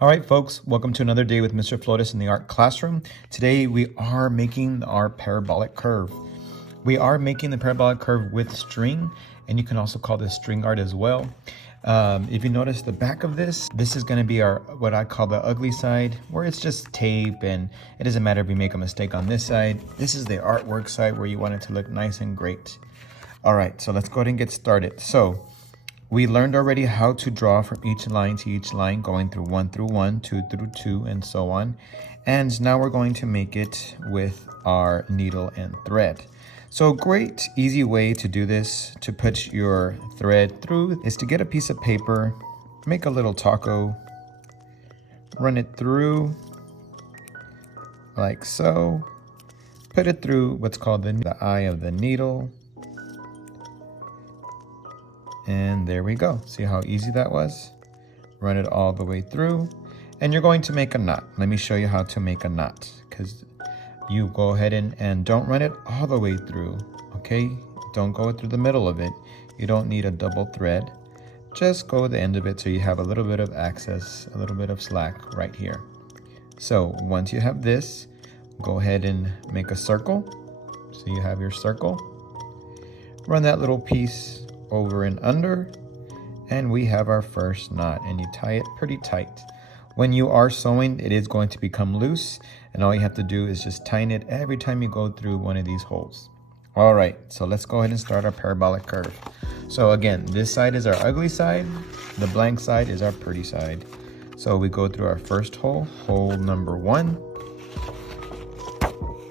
All right, folks, welcome to another day with Mr. Flotis in the art classroom. Today we are making our parabolic curve. We are making the parabolic curve with string, and you can also call this string art as well. If you notice the back of this is going to be our what I call the ugly side, where it's just tape, and it doesn't matter if we make a mistake on this side. This is the artwork side where you want it to look nice and great. All right, so let's go ahead and get started. So we learned already how to draw from each line to each line, going through 1 through 1, 2 through 2, and so on. And now we're going to make it with our needle and thread. So a great, easy way to do this, to put your thread through, is to get a piece of paper, make a little taco, run it through like so, put it through what's called the eye of the needle. And there we go. See how easy that was? Run it all the way through. And you're going to make a knot. Let me show you how to make a knot, because you go ahead and don't run it all the way through, okay? Don't go through the middle of it. You don't need a double thread. Just go at the end of it so you have a little bit of access, a little bit of slack right here. So once you have this, go ahead and make a circle. So you have your circle. Run that little piece over and under, and we have our first knot, and you tie it pretty tight. When you are sewing, it is going to become loose, and all you have to do is just tighten it every time you go through one of these holes. All right, so let's go ahead and start our parabolic curve. So again, this side is our ugly side, the blank side is our pretty side. So we go through our first hole, hole number 1,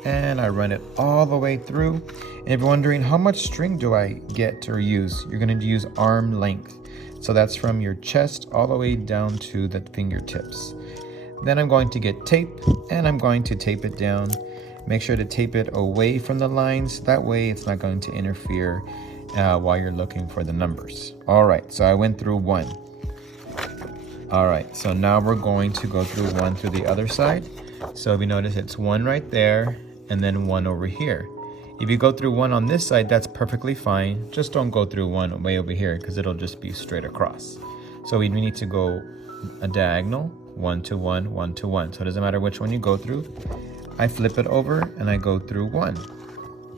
and I run it all the way through. And if you're wondering how much string do I get or use, you're going to use arm length. So that's from your chest all the way down to the fingertips. Then I'm going to get tape, and I'm going to tape it down. Make sure to tape it away from the lines. That way it's not going to interfere while you're looking for the numbers. All right, so I went through 1. All right, so now we're going to go through 1 through the other side. So if you notice, it's 1 right there, and then 1 over here. If you go through 1 on this side, that's perfectly fine. Just don't go through 1 way over here, because it'll just be straight across. So we need to go a diagonal, 1 to 1, 1 to 1. So it doesn't matter which one you go through. I flip it over and I go through 1.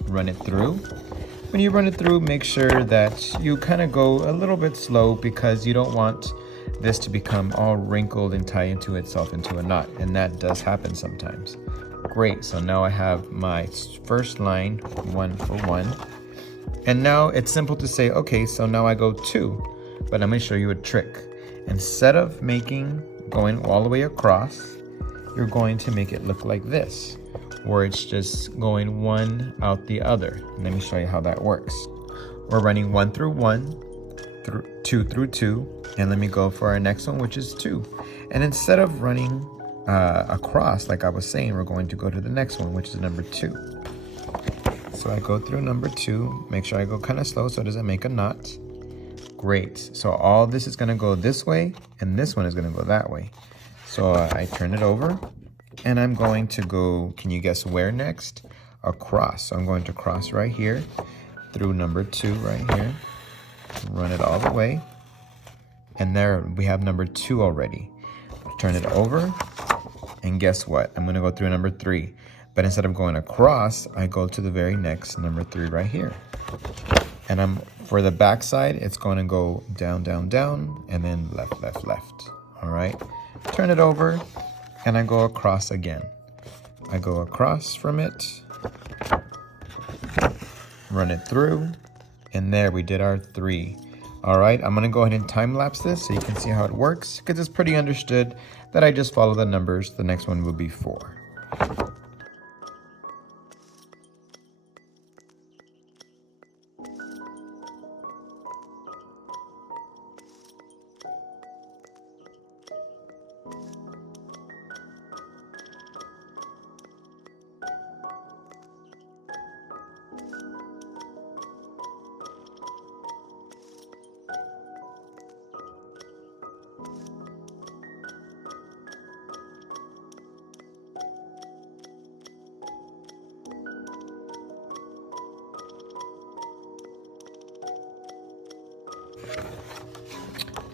Run it through. When you run it through, make sure that you kind of go a little bit slow, because you don't want this to become all wrinkled and tie into itself into a knot. And that does happen sometimes. Great, so now I have my first line, 1 for 1. And now it's simple to say, okay, so now I go 2, but I'm gonna show you a trick. Instead of going all the way across, you're going to make it look like this, where it's just going 1 out the other. Let me show you how that works. We're running 1 through 1, 2 through 2, and let me go for our next one, which is 2. And instead of running across, like I was saying, we're going to go to the next one, which is number 2. So I go through number 2, make sure I go kind of slow so it doesn't make a knot. Great, so all this is going to go this way, and this one is going to go that way. So I turn it over, and I'm going to go, can you guess where next? Across. So I'm going to cross right here through number 2 right here, run it all the way, and there we have number 2 already. Turn it over, and guess what? I'm going to go through number 3. But instead of going across, I go to the very next number 3 right here. And for the back side, it's going to go down, down, down, and then left, left, left. All right. Turn it over, and I go across again. I go across from it, run it through, and there we did our 3. All right, I'm gonna go ahead and time lapse this so you can see how it works, because it's pretty understood that I just follow the numbers. The next one will be 4.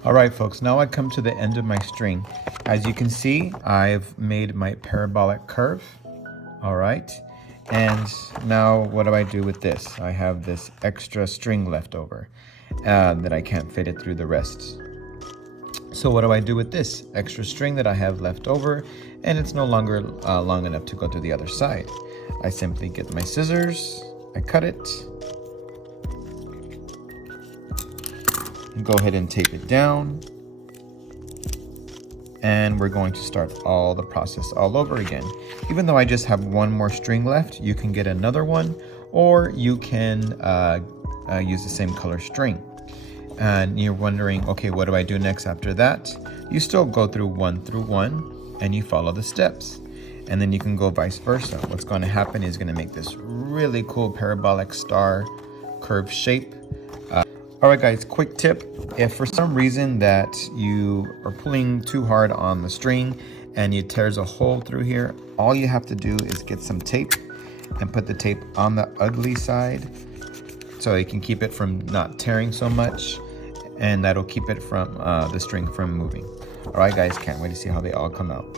All right, folks, now I come to the end of my string. As you can see, I've made my parabolic curve. All right. And now what do I do with this? I have this extra string left over that I can't fit it through the rest. So what do I do with this extra string that I have left over and it's no longer long enough to go to the other side? I simply get my scissors, I cut it, and go ahead and tape it down. And we're going to start all the process all over again. Even though I just have one more string left, you can get another one, or you can use the same color string. And you're wondering, okay, what do I do next after that? You still go through one and you follow the steps. And then you can go vice versa. What's going to happen is going to make this really cool parabolic star curve shape. All right, guys, quick tip. If for some reason that you are pulling too hard on the string and it tears a hole through here, all you have to do is get some tape and put the tape on the ugly side so you can keep it from not tearing so much, and that'll keep it from the string from moving. All right, guys, can't wait to see how they all come out.